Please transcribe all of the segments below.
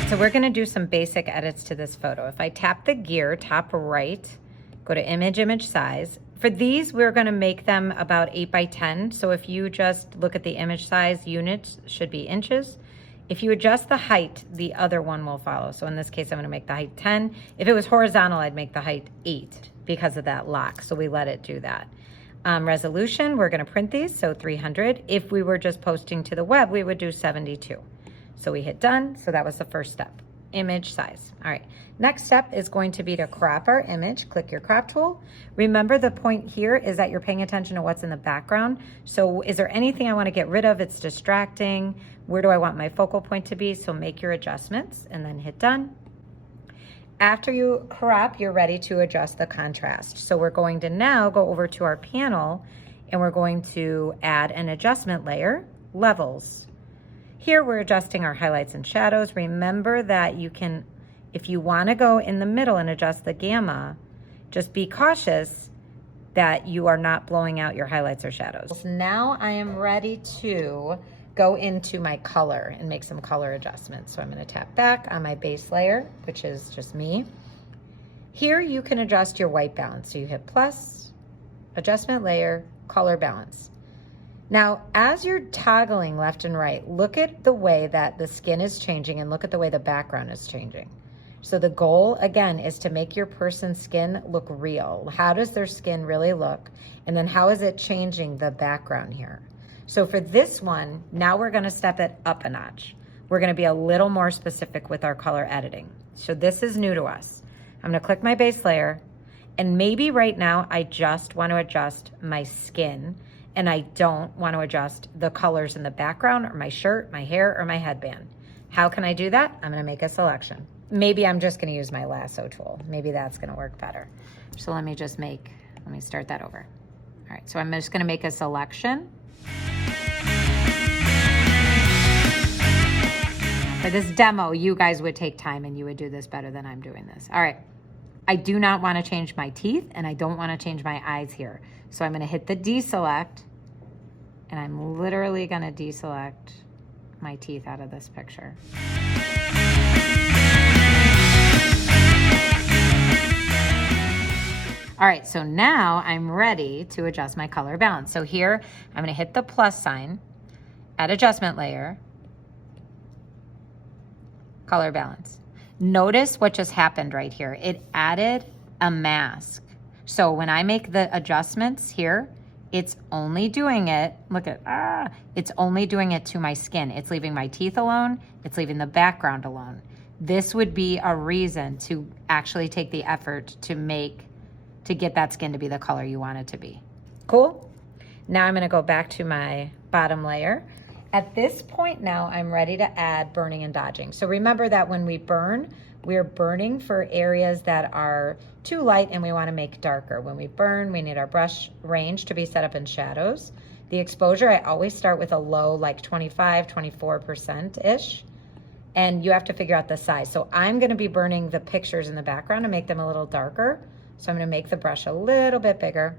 right, so we're gonna do some basic edits to this photo. If I tap the gear, top right, go to image size. For these, we're gonna make them about 8 by 10. So if you just look at the image size, units should be inches. If you adjust the height, the other one will follow. So in this case, I'm gonna make the height 10. If it was horizontal, I'd make the height 8 because of that lock. So we let it do that. Resolution, we're gonna print these, so 300. If we were just posting to the web, we would do 72. So we hit done, so that was the first step. Image size. All right, next step is going to be to crop our image. Click your crop tool. Remember, the point here is that you're paying attention to what's in the background. So is there anything I want to get rid of? It's distracting. Where do I want my focal point to be? So make your adjustments and then hit done. After you crop, you're ready to adjust the contrast. So we're going to now go over to our panel and we're going to add an adjustment layer, levels. Here we're adjusting our highlights and shadows. Remember that you can, if you want to go in the middle and adjust the gamma, just be cautious that you are not blowing out your highlights or shadows. Now I am ready to go into my color and make some color adjustments. So I'm going to tap back on my base layer, which is just me. Here you can adjust your white balance. So you hit plus, adjustment layer, color balance. Now, as you're toggling left and right, look at the way that the skin is changing and look at the way the background is changing. So the goal, again, is to make your person's skin look real. How does their skin really look? And then how is it changing the background here? So for this one, now we're gonna step it up a notch. We're gonna be a little more specific with our color editing. So this is new to us. I'm gonna click my base layer, and maybe right now I just wanna adjust my skin and I don't want to adjust the colors in the background or my shirt, my hair, or my headband. How can I do that? I'm going to make a selection. Maybe I'm just going to use my lasso tool. Maybe that's going to work better. So let me start that over. All right, so I'm just going to make a selection. For this demo, you guys would take time and you would do this better than I'm doing this. All right, I do not want to change my teeth and I don't want to change my eyes here. So I'm going to hit the deselect. And I'm literally gonna deselect my teeth out of this picture. All right, so now I'm ready to adjust my color balance. So here, I'm gonna hit the plus sign, add adjustment layer, color balance. Notice what just happened right here. It added a mask. So when I make the adjustments here, it's only doing it, it's only doing it to my skin. It's leaving my teeth alone. It's leaving the background alone. This would be a reason to actually take the effort to get that skin to be the color you want it to be. Cool? Now I'm gonna go back to my bottom layer. At this point now, I'm ready to add burning and dodging. So remember that when we burn, we're burning for areas that are too light and we want to make darker. When we burn, we need our brush range to be set up in shadows. The exposure, I always start with a low, like 25, 24%-ish. And you have to figure out the size. So I'm going to be burning the pictures in the background to make them a little darker. So I'm going to make the brush a little bit bigger.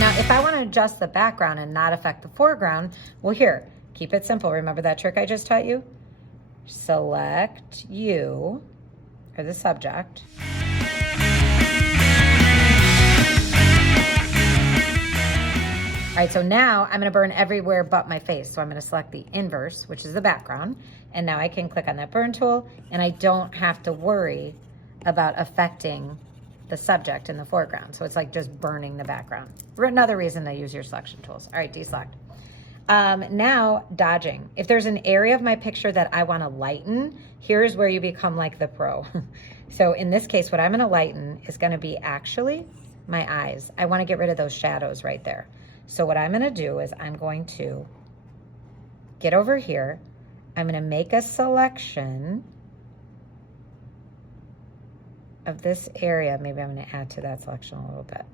Now, if I want to adjust the background and not affect the foreground, well, here, keep it simple. Remember that trick I just taught you? Select you, or the subject. All right, so now I'm gonna burn everywhere but my face. So I'm gonna select the inverse, which is the background. And now I can click on that burn tool and I don't have to worry about affecting the subject in the foreground. So it's like just burning the background. Another reason to use your selection tools. All right, deselect. Now dodging. If there's an area of my picture that I want to lighten, here's where you become like the pro. So in this case, what I'm going to lighten is going to be actually my eyes. I want to get rid of those shadows right there. So what I'm going to do is I'm going to get over here. I'm going to make a selection of this area. Maybe I'm going to add to that selection a little bit.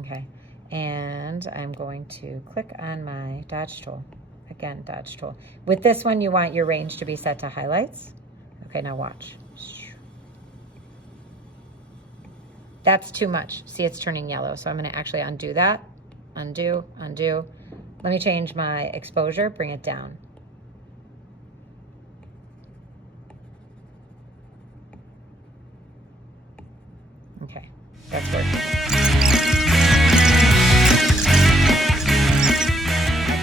Okay. And I'm going to click on my dodge tool. Again, dodge tool. With this one, you want your range to be set to highlights. Okay, now watch. That's too much. See, it's turning yellow. So I'm going to actually undo that. Undo, undo. Let me change my exposure, bring it down. Okay, that's working.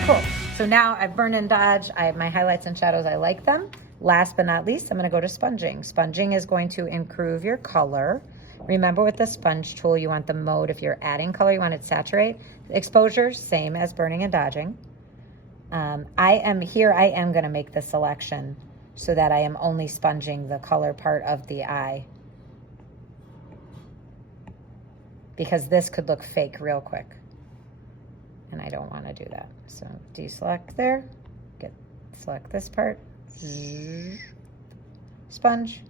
Cool. So now I've burned and dodged. I have my highlights and shadows. I like them. Last but not least, I'm going to go to sponging. Sponging is going to improve your color. Remember, with the sponge tool, you want the mode. If you're adding color, you want it saturate. Exposure, same as burning and dodging. I am going to make the selection so that I am only sponging the color part of the eye, because this could look fake real quick, and I don't want to do that. So deselect there, select this part, sponge,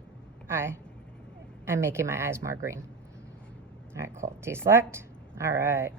eye. I'm making my eyes more green. All right, cool. Deselect. All right.